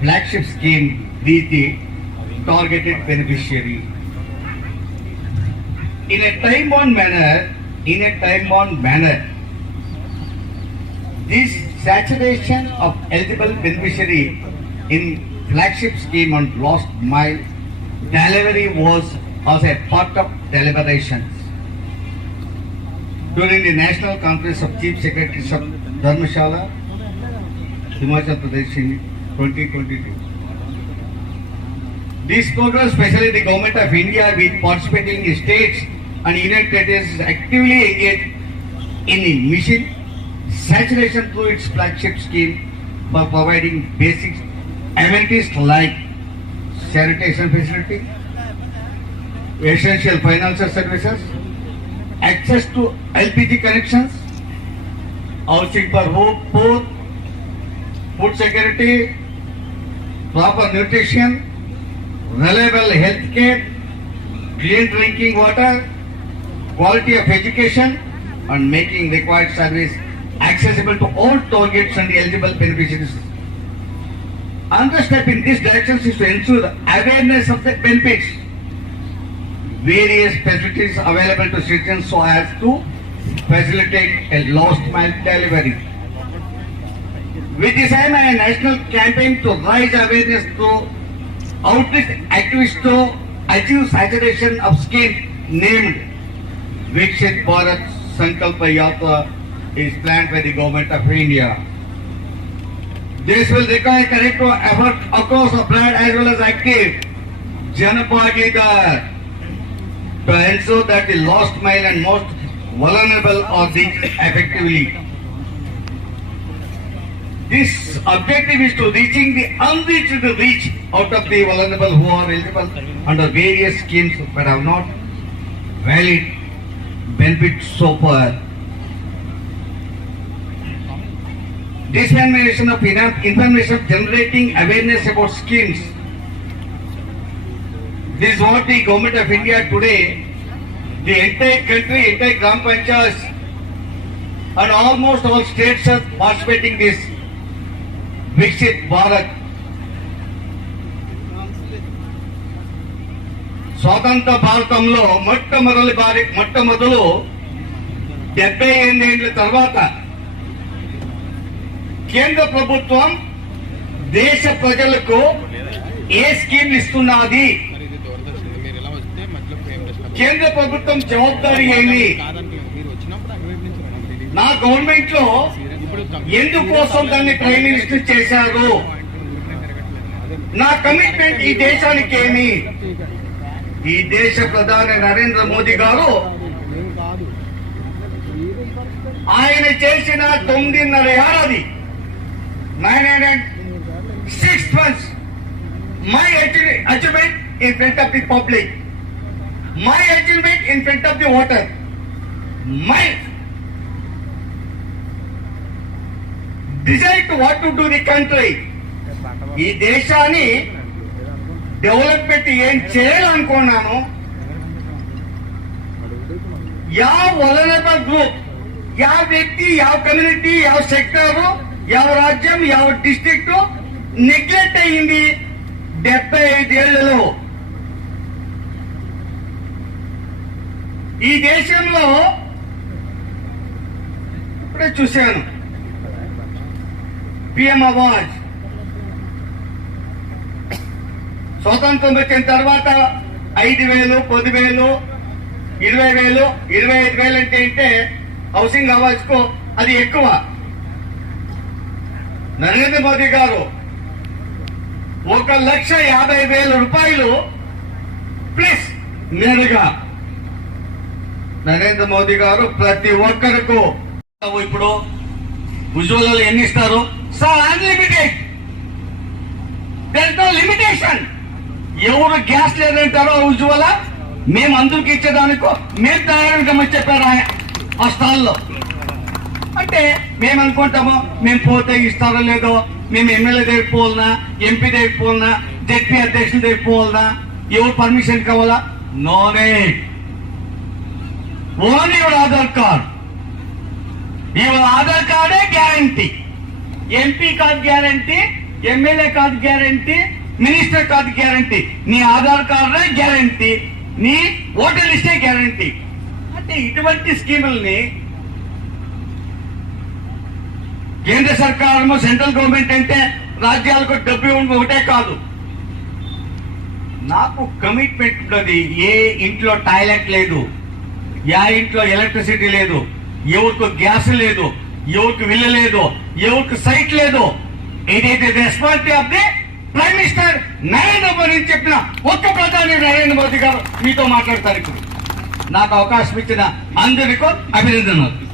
flagship scheme be the targeted beneficiary. In a time-bound manner, in a time-bound manner, this saturation of eligible beneficiary in flagship scheme on last mile delivery was as a part of deliberations during the National Conference of Chief Secretaries of Dharmashala, Himachal Pradesh 2022. This program, especially the government of India with participating states and union territories is actively engaged in the mission saturation through its flagship scheme for providing basic amenities like sanitation facility, essential financial services, access to LPG connections, housing for poor, food security, proper nutrition, reliable health care, clean drinking water, quality of education, and making required service accessible to all targets and eligible beneficiaries. Another step in this direction is to ensure the awareness of the benefits various facilities available to citizens so as to facilitate a last mile delivery. We design a national campaign to raise awareness through outreach activities to achieve saturation of scheme named Viksit Bharat Sankalpa Yatra is planned by the government of India. This will require collective effort across the brand as well as active Janapagidar to ensure that the last mile and most vulnerable are reached effectively. This objective is to reaching the unreached reach out of the vulnerable who are eligible under various schemes but have not valid benefits so far. Dissemination of information generating awareness about schemes this is what the government of India today, the entire country, entire Gram Panchayats and almost all states are participating this Viksit Bharat. స్వాతంత్ర భారతంలో మొట్టమొదటి బారి మొట్టమొదలు డెబ్బై ఎనిమిదేళ్ళ తర్వాత కేంద్ర ప్రభుత్వం దేశ ప్రజలకు ఏ స్కీమ్ ఇస్తున్నది? కేంద్ర ప్రభుత్వం జవాబారి ఏమి? నా గవర్నమెంట్లో ఎందుకోసం దాన్ని ప్రైమ్ మినిస్టర్ చేశారు? నా కమిట్మెంట్ ఈ దేశానికి ఏమి? ఈ దేశ ప్రధాని నరేంద్ర మోదీ గారు ఆయన చేసిన తొమ్మిదిన్నర ఏడాది nine hundred six months my achievement in front of the public my achievement in front of the water my decide what to do the country. ఈ దేశాన్ని డెవలప్మెంట్ ఏం చేయాలనుకున్నాను? యా వలనబల్ గ్రూప్ యా వ్యక్తి యా కమ్యూనిటీ యా సెక్టర్ యా రాజ్యం యా డిస్టిక్ట్ నెగ్లెక్ట్ అయింది డెబ్బై ఐదేళ్ళలో. ఈ దేశంలో ఇప్పుడే చూశాను. పిఎం అవార్డ్ స్వాతంత్రం వచ్చిన తర్వాత ఐదు వేలు పది వేలు ఇరవై వేలు ఇరవై ఐదు వేలు అంటే అంటే హౌసింగ్ అవార్డ్స్కు అది ఎక్కువ. నరేంద్ర మోదీ గారు ఒక లక్ష యాభై వేల రూపాయలు ప్లస్ నేరుగా నరేంద్ర మోదీ గారు ప్రతి ఒక్కరికి ఇప్పుడు ఉజ్వలలో ఎన్ని ఇస్తారు? Sir unlimited there no limitation ఎవరు గ్యాస్ లేదంటారో ఉజ్వల మేము అందరికి ఇచ్చేదానికో మేము తయారు చెప్పారు ఆయన ఆ స్టాల్లో అంటే మేము అనుకుంటాము మేము పోతే ఇస్తారో లేదో మేము ఎమ్మెల్యే దగ్గర పోవాలనా ఎంపీ దగ్గర పోవాలనా జడ్పీ అధ్యక్షుల దగ్గర పోవాలనా ఎవరు పర్మిషన్ కావాలా? Noney only your Aadhaar card. Your Aadhaar కార్డే guarantee MP card guarantee MLA card guarantee minister card guarantee. నీ ఆధార్ కార్డే గ్యారంటీ నీ ఓటర్ లిస్టే గ్యారంటీ. అంటే ఇటువంటి స్కీముల్ని కేంద్ర సర్కారము సెంట్రల్ గవర్నమెంట్ అంటే రాజ్యాలకు డబ్బు ఒకటే కాదు. నాకు కమిట్మెంట్ ఉన్నది ఏ ఇంట్లో టాయిలెట్ లేదు యా ఇంట్లో ఎలక్ట్రిసిటీ లేదు ఎవరికి గ్యాస్ లేదు ఎవరికి విల్ల లేదు ఎవరికి సైట్ లేదు. ఏదైతే responsibility of the prime minister Narendra Modi అని చెప్పిన ఒక్క ప్రధాని నరేంద్ర మోదీ గారు మీతో మాట్లాడతారు ఇప్పుడు. నాకు అవకాశం ఇచ్చిన అందరికీ అభినందనలు.